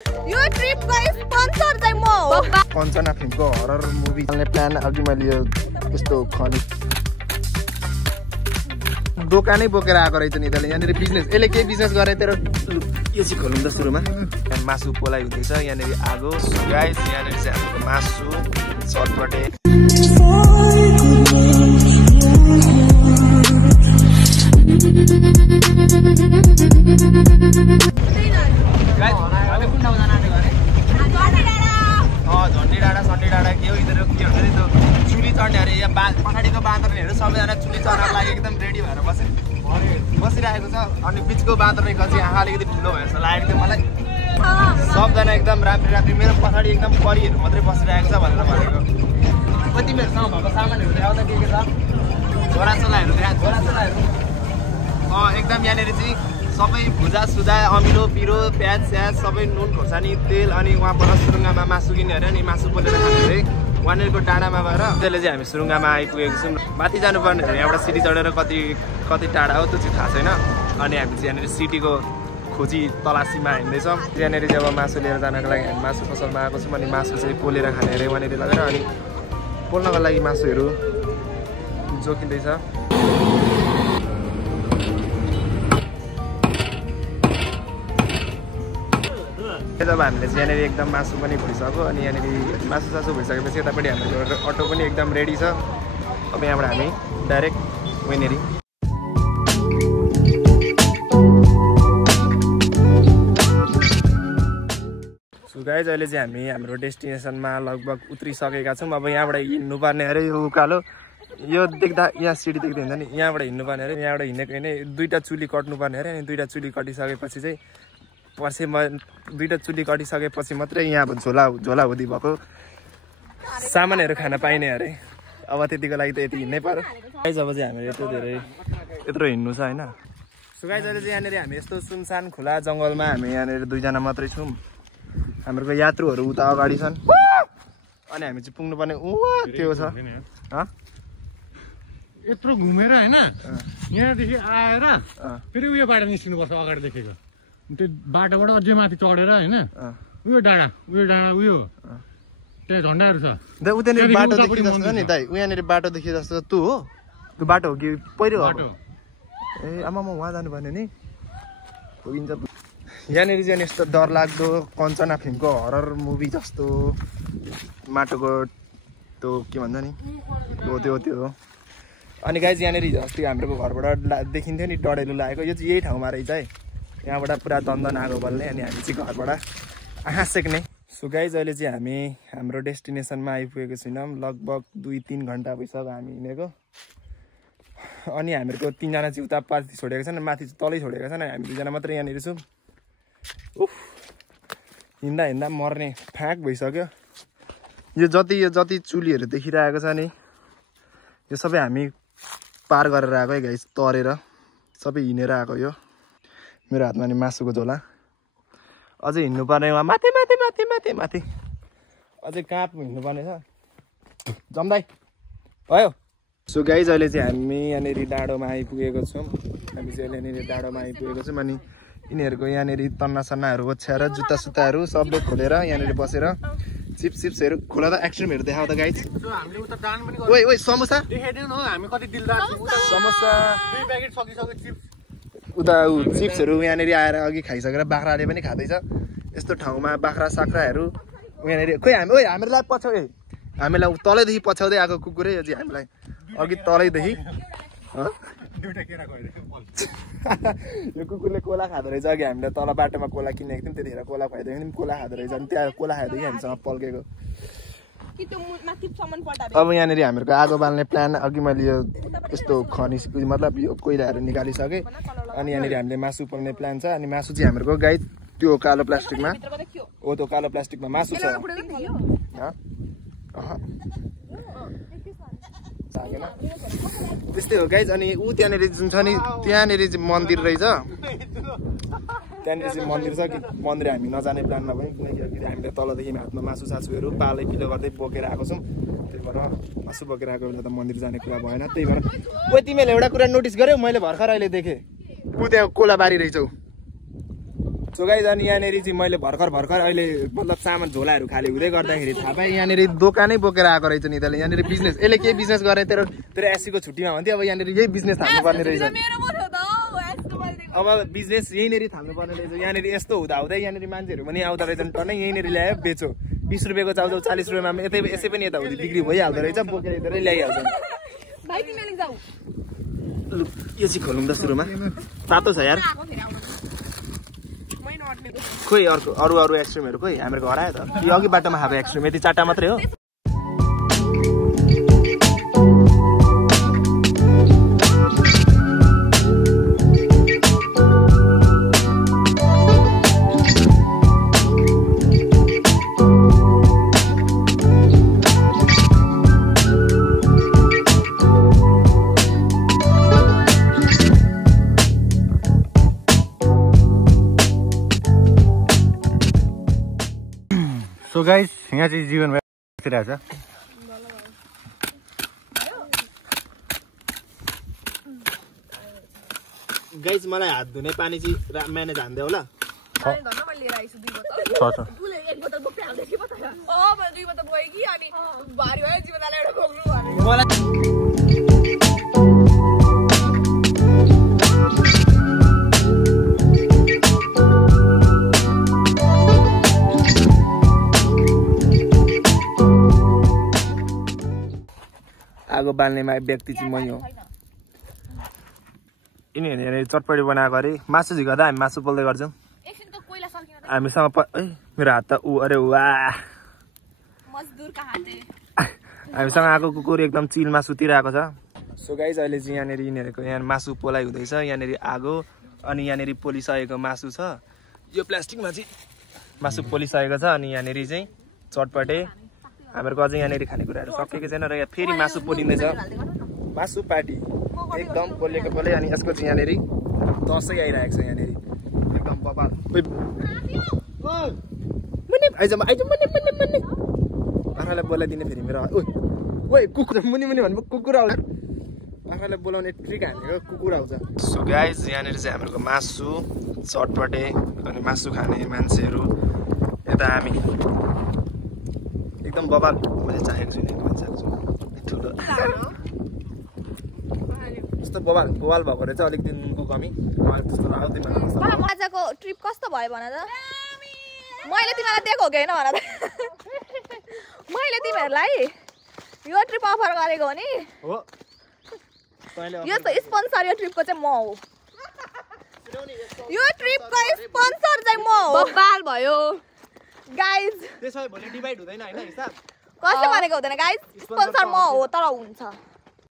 यो ट्रिप को स्पोन्सर चाहिँ म हो। कञ्चना फिल्मको हरर मुभी चल्ने प्लान अघि मैले यो यस्तो खनि दोकानै बोकेर आएको रहेछ नि त्यसले यहाँनिर बिजनेस यसले के बिजनेस गरे तेरो यो चाहिँ खोलौँ त सुरुमा मासु पोलाइ हुँदैछ यहाँनिर आगो गाइस यहाँनिर चाहिँ हाम्रो मासु चटपटे झन्डी डाँडा सन्डी डाँडा के हो यिनीहरू के हुन्छ नि त्यो चुली चढ्ने अरे यहाँ पछाडिको बाँदरहरू सबैजना चुली चढ्नको लागि एकदम रेडी भएर बसिरहेको छ अनि बिचको बाँदरको चाहिँ आँखा अलिकति ठुलो भएर जस्तो लागेको थियो मलाई सबजना एकदम राम्री मेरो पछाडि एकदम परिहरू मात्रै बसिरहेको छ भनेर भनेको तिमीहरूसँग भएको सामानहरू देखाउँदा के छ झोलाचोलाहरू एकदम यहाँनिर चाहिँ सबै भुजा सुजा अमिलो पिरो प्याज स्याज सबै नुन खोर्सानी तेल अनि वहाँबाट सुरुङ्गामा मासु किन्यो अरे अनि मासु पोलेर खाने अरे वहाँनिरको डाँडामा गएर त्यसले चाहिँ हामी सुरुङ्गामा आइपुगेको छौँ माथि जानुपर्ने यहाँबाट सिटी चढेर कति टाढा हो त्यो चाहिँ थाहा छैन अनि हामी चाहिँ यहाँनिर सिटीको खोजी तलासीमा हिँड्दैछौँ यहाँनिर चाहिँ अब मासु लिएर जानको लागि हामी मासु पसलमा आएको छौँ अनि मासु चाहिँ पोलेर खाने अरे वहाँनिर लगेर अनि पोल्नको लागि मासुहरू जोखिँदैछ जब हामीले चाहिँ यहाँनिर एकदम मासु पनि भइसक्यो अनि यहाँनिर मासु भइसकेपछि यतापट्टि हाम्रो अटो पनि एकदम रेडी छ अब यहाँबाट हामी डाइरेक्ट वहीँनिर सो गाइज अहिले चाहिँ हामी हाम्रो डेस्टिनेसनमा लगभग उत्रिसकेका छौँ अब यहाँबाट हिँड्नुपर्ने अरे यो उकालो यो देख्दा यहाँ सिडी देख्दै हुन्छ नि यहाँबाट हिँड्नुपर्ने अरे यहाँबाट हिँडेको हिँड्ने दुईवटा चुली कट्नुपर्ने अरे अनि दुईवटा चुली कटिसकेपछि चाहिँ पछिमा दुईवटा चुली कटिसकेपछि मात्रै यहाँ अब झोला हुँदी भएको सामानहरू खान पाइने अरे अब त्यतिको लागि त यति हिँड्नै पर्यो गाइज अब चाहिँ हामीले यत्रो हिँड्नु छ होइन सो गाइज अहिले चाहिँ यहाँनिर हामी यस्तो सुनसान खुला जङ्गलमा हामी यहाँनिर दुईजना मात्रै छौँ हाम्रो यात्रुहरू उता अगाडि छन् अनि हामी चाहिँ पुग्नुपर्ने त्यो छ यत्रो घुमेर होइन यहाँदेखि आएर फेरि उयो बाटो निस्किनुपर्छ अगाडि देखेको त्यो बाटोबाट अझै माथि चढेर होइन उयो डाँडा उयो त्यहाँ झन्डाहरू छ उतानिर बाटो देखि जस्तो नि दाइ उहाँनिर बाटो देखि जस्तो तँ हो त्यो बाटो हो कि पहिरो हो ए आमा म उहाँ जानुपर्ने नि पुगिन्छ यहाँनिर चाहिँ यस्तो डरलाग्दो कञ्चना फिल्मको हरर मुभी जस्तो माटोको त्यो के भन्छ नि हो त्यो हो अनि गाइज यहाँनिर अस्ति हाम्रो घरबाट देखिन्थ्यो नि डढेलो लागेको यो चाहिँ यही ठाउँमा रहेछ है यहाँबाट पुरा दन्दन आगो बल्ने अनि हामी चाहिँ घरबाट आँखा सेक्ने सो गाइज अहिले चाहिँ हामी हाम्रो डेस्टिनेसनमा आइपुगेको छैनौँ लगभग 2-3 घन्टा भइसक्यो हामी हिँडेको अनि हामीहरूको 3जना चाहिँ उता पाथी छोडेको छन् माथि तलै छोडेको छन् हामी 2जना मात्रै यहाँनिर छौँ उफ हिँड्दा मर्ने फ्याक भइसक्यो यो जति चुलीहरू देखिरहेको छ नि यो सबै हामी पार गरेर आएको है गाइज तरेर सबै हिँडेर आएको यो मेरो हातमा नि मासुको झोला अझै हिँड्नुपर्ने वहाँ माथि अझै कहाँ हिँड्नुपर्ने छ जम्दै भयो सो गाइज अहिले चाहिँ हामी यहाँनिर डाँडोमा आइपुगेको छौँ अनि यिनीहरूको यहाँनिर तन्नासन्नाहरू ओछ्याएर जुत्ता सुत्ताहरू सबै खोलेर यहाँनिर बसेर चिप्सहरू खोला त एक्सट्रिमहरू देखाउ त गाइज ओइ समोसा समोसा उता चिप्सहरू यहाँनिर आएर अघि खाइसकेर बाख्राले पनि खाँदैछ यस्तो ठाउँमा बाख्रा साख्राहरू यहाँनिर खोइ हामीलाई पछाउ हामीलाई तलैदेखि पछ्याउँदै आएको कुकुरै यो चाहिँ हामीलाई अघि तलैदेखि यो कुकुरले कोला खाँदो रहेछ अघि हामीले तल बाटोमा कोला किनेको थियौँ त्यतिखेर कोला खुवाइदियो पनि कोला खाँदो रहेछ अनि त्यहाँ कोला खाइदियो हामीसँग पल्केको अब यहाँनिर हामीहरूको आगो बाल्ने प्लान अघि मैले यो यस्तो खनिज मतलब यो कोइलाहरू निकालिसकेँ अनि यहाँनिर हामीले मासु पोल्ने प्लान छ अनि मासु चाहिँ हामीहरूको गाई त्यो कालो प्लास्टिकमा हो त्यो कालो प्लास्टिकमा मासु छ त्यस्तै हो गाइज अनि ऊ त्यहाँनिर जुन छ नि त्यहाँनिर चाहिँ मन्दिर रहेछ त्यहाँनिर चाहिँ मन्दिर छ कि मन्दिर हामी नजाने प्लानमा पनि किनकि हामीले तलदेखि हातमा मासु सासुहरू पालै पिलो गर्दै बोकेर आएको छौँ त्यही भएर मासु बोकेर आएको बेला त मन्दिर जाने कुरा भएन त्यही भएर ओ तिमीले एउटा कुरा नोटिस गर्यौ मैले भर्खर अहिले देखेँ ऊ त्यहाँ कोलाबारी रहेछौ सो गाइज अनि यहाँनिर चाहिँ मैले भर्खर अहिले मतलब सामान झोलाहरू खाली हुँदै गर्दाखेरि थाहा पाएँ यहाँनिर दोकानै बोकेर आएको रहेछ नि त्यसले यहाँनिर बिजनेस यसले के बिजनेस गरे तेरो एसीको छुट्टीमा भन्थ्यो अब यहाँनिर यही बिजनेस थाल्नुपर्ने रहेछ अब बिजनेस यहीँनिर थाल्नुपर्ने रहेछ यहाँनिर यस्तो हुँदा यहाँनिर मान्छेहरू पनि आउँदो रहेछ टन्नै यहीँनिर ल्यायो बेचो 20 रुपियाँको चाउचाउ 40 रुपियाँमा यसै पनि यताउति बिक्री भइहाल्दो रहेछ बोकेर यतरै ल्याइहाल्छ यो चाहिँ खोलौँ त सुरुमा तातो छ यार खोइ अर्को अरू आइसक्रिमहरू खोइ हाम्रो घर आयो त यो अघि बाटोमा खाएको आइसक्रिम यति 4टा मात्रै हो सो गाइस यहाँ चाहिँ जीवन भइरहेको छ गाइस मलाई हात धुने पानी चाहिँ म्यानेज हान्दै होला आगो बाल्ने व्यक्ति चाहिँ मै हो यिनीहरूले चटपटी बनाएको अरे मासु झिकाउँदा हामी मासु पोल्दै गर्छौँ हामीसँग मेरो हात त अरे वा हामीसँग आएको कुकुर एकदम चिलमा सुतिरहेको छ सो गाइस अहिले चाहिँ यहाँनिर यिनीहरूको यहाँ मासु पोलाइ हुँदैछ यहाँनिर आगो अनि यहाँनिर पोलिसकेको मासु छ यो प्लास्टिकमा चाहिँ मासु पोलिसकेको छ अनि यहाँनिर चाहिँ चटपटे हामीहरूको अझै यहाँनिर खानेकुराहरू सकेको छैन र यहाँ फेरि मासु पोलिँदैछ मासु पार्टी एकदम पोलेको पोले अनि यसको चाहिँ यहाँनिर दसैँ आइरहेको छ यहाँनिर एकदम बबाल आँखालाई बोलाइदिने फेरि मेरो ओइ कुकुर मुनि भन्नु कुकुर आउँछ आँखालाई बोलाउने ट्रिक हानेको कुकुर आउँछ सो गाइज यहाँनिर चाहिँ हाम्रो मासु चटपटे अनि मासु खाने मान्छेहरू यता हामी एकदम बबाल मैले चाहेको छु ठुलो यस्तो बबाल भएको रहेछ अलिकति नुनको कमी त्यस्तो आउँदैन आजको ट्रिप कस्तो भयो भन त मैले तिमीलाई दिएको हो कि होइन भन त मैले तिमीहरूलाई यो ट्रिप अफर गरेको हो नि हो यो स्पोन्सर यो ट्रिपको चाहिँ म हो यो ट्रिपको स्पोन्सर चाहिँ म हो बबाल भयो गाइज त्यसो भए भोलि डिभाइड हुँदैन हैन हिसाब कसले भनेको हुँदैन गाइज स्पोन्सर म हो तर हुन्छ